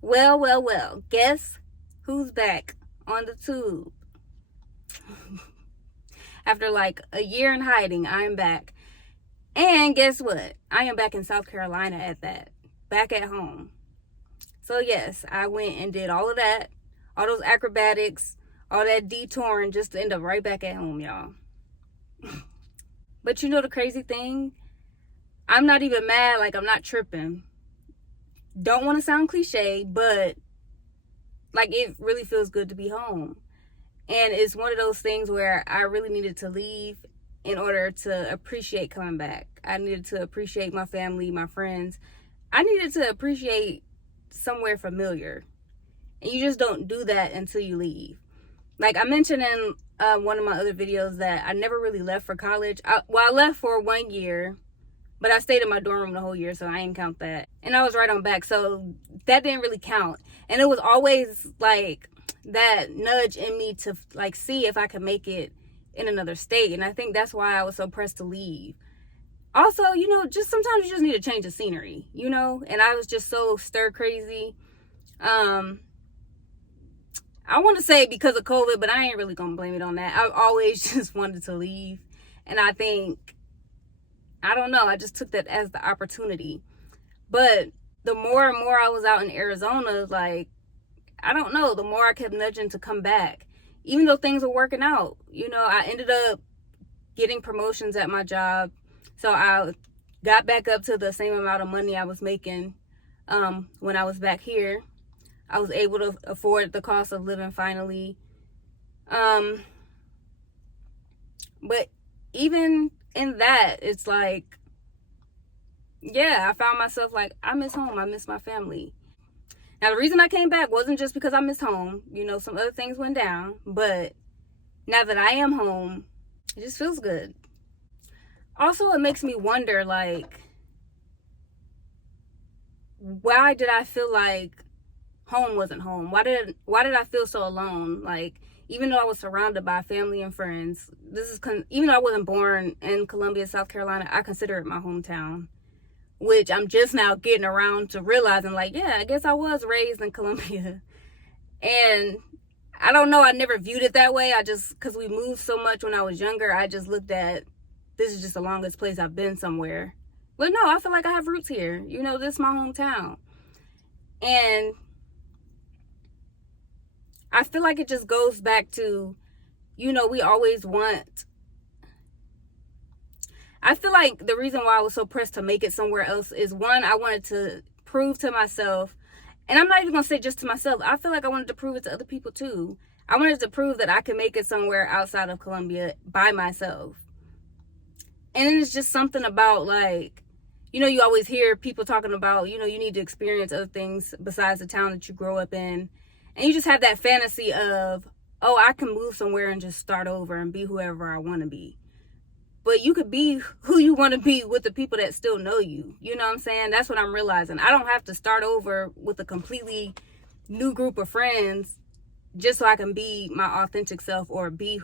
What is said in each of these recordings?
Well. Guess who's back on the tube? After like a year in hiding, I'm back. And guess what? I am back in South Carolina at that. Back at home. So, yes, I went and did all of that, all those acrobatics, all that detouring just to end up right back at home, y'all. But you know the crazy thing? I'm not even mad, like I'm not tripping. Don't want to sound cliche, but like it really feels good to be home. And it's one of those things where I really needed to leave in order to appreciate coming back. I needed to appreciate my family, my friends. I needed to appreciate somewhere familiar. And you just don't do that until you leave. Like I mentioned in one of my other videos that I never really left for college. I left for 1 year, but I stayed in my dorm room the whole year, so I didn't count that. And I was right on back, so that didn't really count. And it was always like that nudge in me to like see if I could make it in another state. And I think that's why I was so pressed to leave. Also, just sometimes you just need to change the scenery, and I was just so stir crazy. I want to say because of COVID, but I ain't really gonna blame it on that. I've always just wanted to leave, and I think, I don't know, I just took that as the opportunity. But the more and more I was out in Arizona, like, I don't know, the more I kept nudging to come back, even though things were working out. I ended up getting promotions at my job, so I got back up to the same amount of money I was making when I was back here. I was able to afford the cost of living finally. But even in that, it's like, yeah, I found myself like, I miss home. I miss my family. Now, the reason I came back wasn't just because I missed home. Some other things went down. But now that I am home, it just feels good. Also, it makes me wonder, like, why did I feel like home wasn't home? Why did I feel so alone? Like, even though I was surrounded by family and friends, even though I wasn't born in Columbia, South Carolina, I consider it my hometown, which I'm just now getting around to realizing, like, yeah, I guess I was raised in Columbia. And I don't know, I never viewed it that way. Because we moved so much when I was younger, I just looked at, this is just the longest place I've been somewhere. But no, I feel like I have roots here. This is my hometown. And I feel like it just goes back to, we always want. I feel like the reason why I was so pressed to make it somewhere else is, one, I wanted to prove to myself, and I'm not even going to say just to myself, I feel like I wanted to prove it to other people too. I wanted to prove that I could make it somewhere outside of Columbia by myself. And then it's just something about, like, you always hear people talking about, you need to experience other things besides the town that you grow up in. And you just have that fantasy of, oh, I can move somewhere and just start over and be whoever I want to be. But you could be who you want to be with the people that still know you. You know what I'm saying? That's what I'm realizing. I don't have to start over with a completely new group of friends just so I can be my authentic self, or be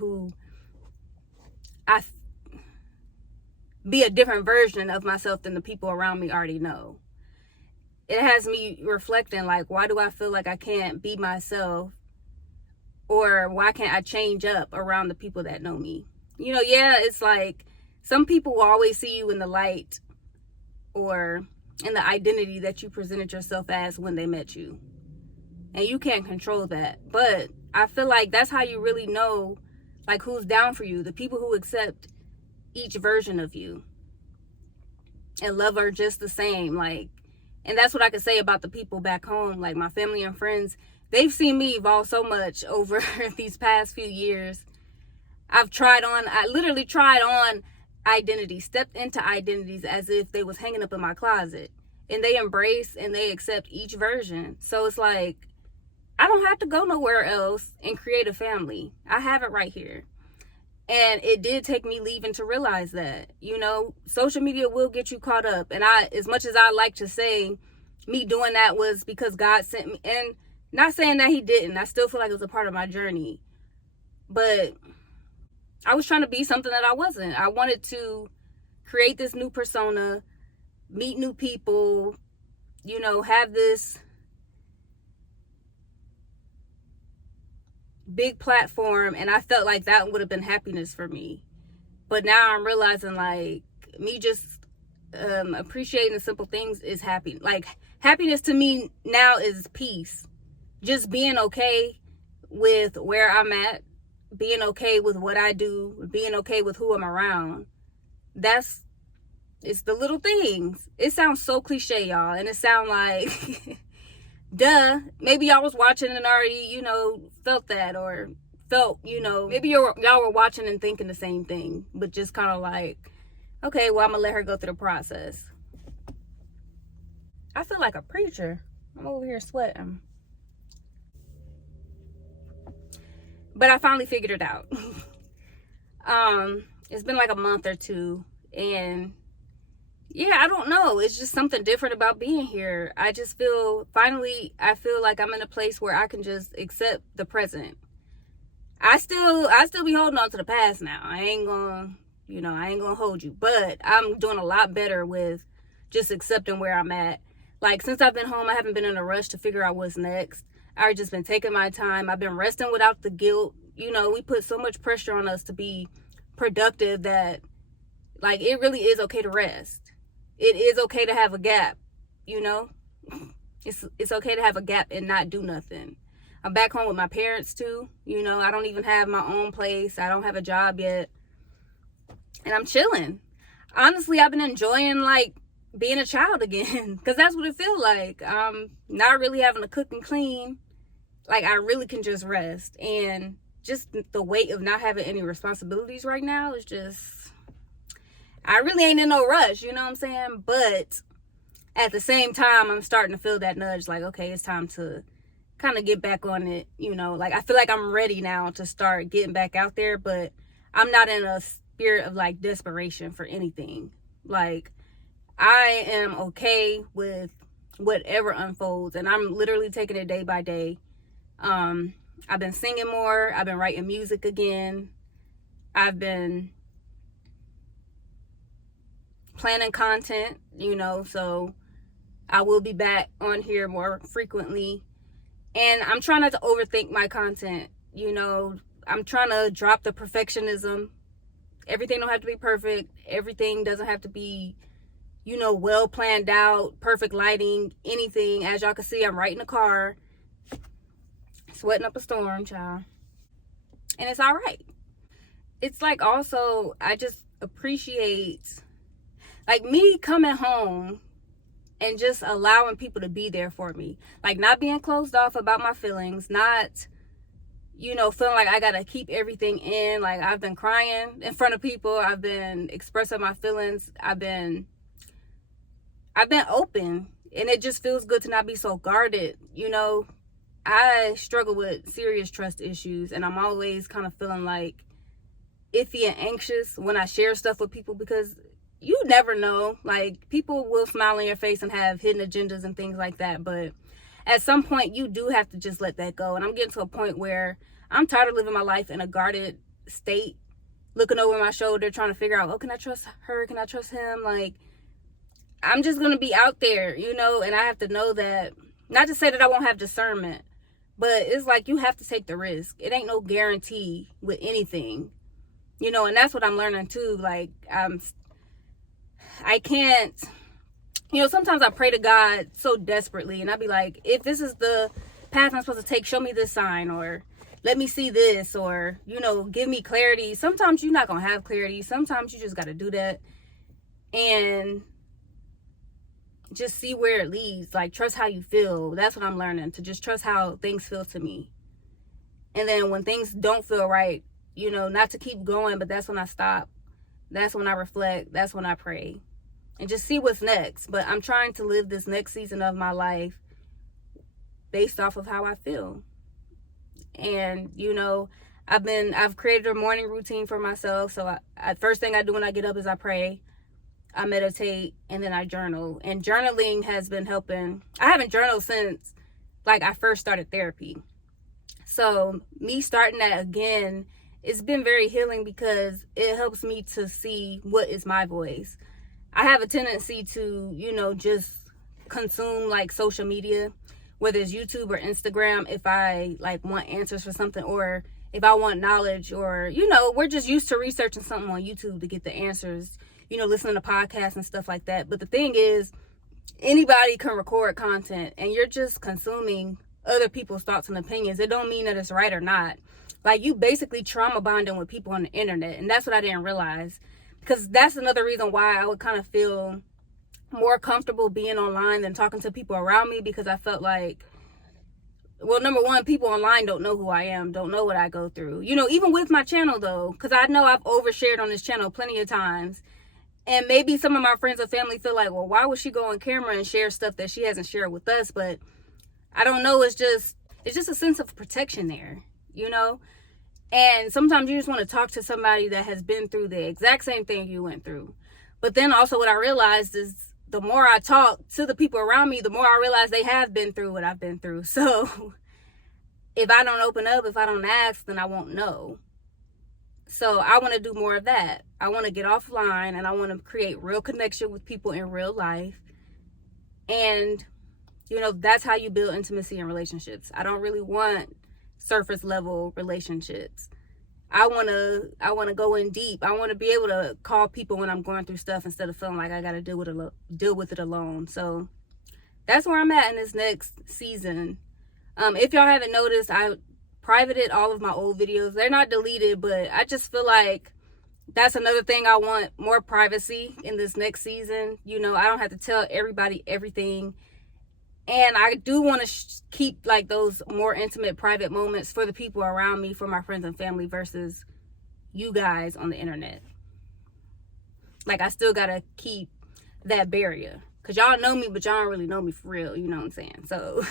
be a different version of myself than the people around me already know. It has me reflecting, like, why do I feel like I can't be myself? Or why can't I change up around the people that know me? Yeah, it's like some people will always see you in the light or in the identity that you presented yourself as when they met you. And you can't control that. But I feel like that's how you really know, like, who's down for you. The people who accept each version of you and love her just the same. Like, and that's what I can say about the people back home, like my family and friends. They've seen me evolve so much over these past few years. I literally tried on identities, stepped into identities as if they was hanging up in my closet. And they embrace and they accept each version. So it's like, I don't have to go nowhere else and create a family. I have it right here. And it did take me leaving to realize that, social media will get you caught up. And as much as I like to say me doing that was because God sent me, and not saying that he didn't, I still feel like it was a part of my journey. But I was trying to be something that I wasn't. I wanted to create this new persona, meet new people, have this big platform, and I felt like that would have been happiness for me. But now I'm realizing, like, me just appreciating the simple things is happy. Like, happiness to me now is peace. Just being okay with where I'm at, being okay with what I do, being okay with who I'm around. It's the little things. It sounds so cliche, y'all, and it sounds like duh. Maybe y'all was watching and already, felt that, or felt, maybe y'all were watching and thinking the same thing, but just kind of like, okay, well, I'm gonna let her go through the process. I feel like a preacher. I'm over here sweating. But I finally figured it out. It's been like a month or two, and yeah, I don't know. It's just something different about being here. I just feel like I'm in a place where I can just accept the present. I still be holding on to the past now. I ain't gonna hold you, but I'm doing a lot better with just accepting where I'm at. Like, since I've been home, I haven't been in a rush to figure out what's next. I've just been taking my time. I've been resting without the guilt. We put so much pressure on us to be productive that, like, it really is okay to rest. It is okay to have a gap, It's okay to have a gap and not do nothing. I'm back home with my parents too. I don't even have my own place. I don't have a job yet. And I'm chilling. Honestly, I've been enjoying, like, being a child again, because that's what it feels like. Not really having to cook and clean. Like, I really can just rest. And just the weight of not having any responsibilities right now is just, I really ain't in no rush, you know what I'm saying? But at the same time, I'm starting to feel that nudge, like, okay, it's time to kind of get back on it, Like, I feel like I'm ready now to start getting back out there, but I'm not in a spirit of, like, desperation for anything. Like, I am okay with whatever unfolds, and I'm literally taking it day by day. I've been singing more. I've been writing music again. I've been planning content, so I will be back on here more frequently. And I'm trying not to overthink my content. I'm trying to drop the perfectionism. Everything don't have to be perfect. Everything doesn't have to be, well planned out, perfect lighting, anything. As y'all can see, I'm right in the car, sweating up a storm, child. And it's all right. It's like, also, I just appreciate, like, me coming home and just allowing people to be there for me. Like, not being closed off about my feelings, not, feeling like I gotta keep everything in. Like, I've been crying in front of people. I've been expressing my feelings. I've been open, and it just feels good to not be so guarded. I struggle with serious trust issues, and I'm always kind of feeling like iffy and anxious when I share stuff with people, because you never know. Like, people will smile in your face and have hidden agendas and things like that, but at some point you do have to just let that go. And I'm getting to a point where I'm tired of living my life in a guarded state, looking over my shoulder, trying to figure out, oh, can I trust her? Can I trust him? Like, I'm just going to be out there, and I have to know that, not to say that I won't have discernment, but it's like, you have to take the risk. It ain't no guarantee with anything, and that's what I'm learning too. Like, I can't, sometimes I pray to God so desperately, and I be like, if this is the path I'm supposed to take, show me this sign, or let me see this, or, give me clarity. Sometimes you're not going to have clarity. Sometimes you just got to do that and just see where it leads. Like, trust how you feel. That's what I'm learning, to just trust how things feel to me. And then when things don't feel right, not to keep going, but that's when I stop. That's when I reflect. That's when I pray. And just see what's next. But I'm trying to live this next season of my life based off of how I feel. And, I've created a morning routine for myself. So first thing I do when I get up is I pray, I meditate, and then I journal. And journaling has been helping. I haven't journaled since, like, I first started therapy. So me starting that again, it's been very healing, because it helps me to see what is my voice. I have a tendency to, just consume like social media, whether it's YouTube or Instagram, if I like want answers for something, or if I want knowledge, or, you know, we're just used to researching something on YouTube to get the answers, you know, listening to podcasts and stuff like that. But the thing is, anybody can record content, and you're just consuming other people's thoughts and opinions. It don't mean that it's right or not. Like, you basically trauma bonding with people on the internet, and that's what I didn't realize. Because that's another reason why I would kind of feel more comfortable being online than talking to people around me, because I felt like, well, number one, people online don't know who I am, don't know what I go through. You know, even with my channel, though, because I know I've overshared on this channel plenty of times. And maybe some of my friends and family feel like, well, why would she go on camera and share stuff that she hasn't shared with us? But I don't know. It's just a sense of protection there, you know? And sometimes you just want to talk to somebody that has been through the exact same thing you went through. But then also what I realized is the more I talk to the people around me, the more I realize they have been through what I've been through. So if I don't open up, if I don't ask, then I won't know. So I want to do more of that. I want to get offline, and I want to create real connection with people in real life. And, you know, that's how you build intimacy in relationships. I don't really want surface level relationships. I want to go in deep. I want to be able to call people when I'm going through stuff instead of feeling like I got to deal with it alone. So that's where I'm at in this next season. If y'all haven't noticed, I privated all of my old videos. They're not deleted, but I just feel like that's another thing. I want more privacy in this next season. You know, I don't have to tell everybody everything. And I do want to keep like those more intimate private moments for the people around me, for my friends and family, versus you guys on the internet. Like, I still got to keep that barrier, because y'all know me, but y'all don't really know me for real. You know what I'm saying? So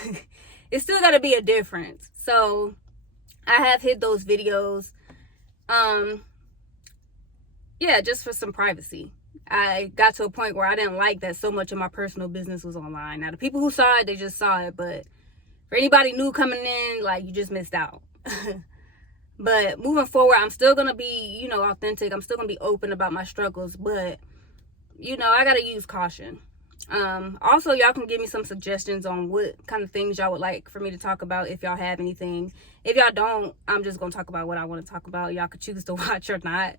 it's still got to be a difference. So I have hid those videos. Yeah, just for some privacy. I got to a point where I didn't like that so much of my personal business was online. Now, the people who saw it, they just saw it. But for anybody new coming in, like, you just missed out. But moving forward, I'm still going to be, you know, authentic. I'm still going to be open about my struggles. But, you know, I got to use caution. Also, y'all can give me some suggestions on what kind of things y'all would like for me to talk about, if y'all have anything. If y'all don't, I'm just going to talk about what I want to talk about. Y'all could choose to watch or not.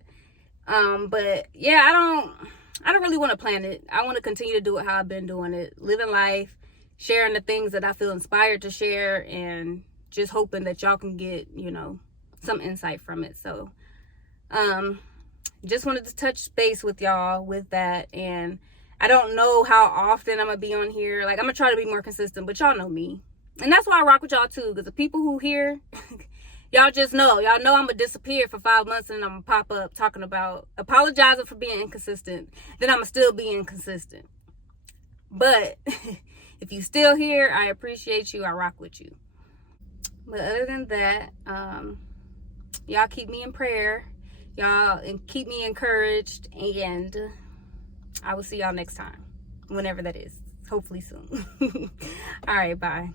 But yeah, I don't really want to plan it. I want to continue to do it how I've been doing it, living life, sharing the things that I feel inspired to share, and just hoping that y'all can get, you know, some insight from it. So, just wanted to touch base with y'all with that. And I don't know how often I'm gonna be on here. Like, I'm gonna try to be more consistent, but y'all know me. And that's why I rock with y'all too, because the people who hear, y'all just know. Y'all know I'm gonna disappear for 5 months, and I'm gonna pop up talking about apologizing for being inconsistent. Then I'm gonna still be inconsistent. But if you still here, I appreciate you. I rock with you. But other than that, y'all keep me in prayer. Y'all, and keep me encouraged. And I will see y'all next time, whenever that is. Hopefully soon. All right, bye.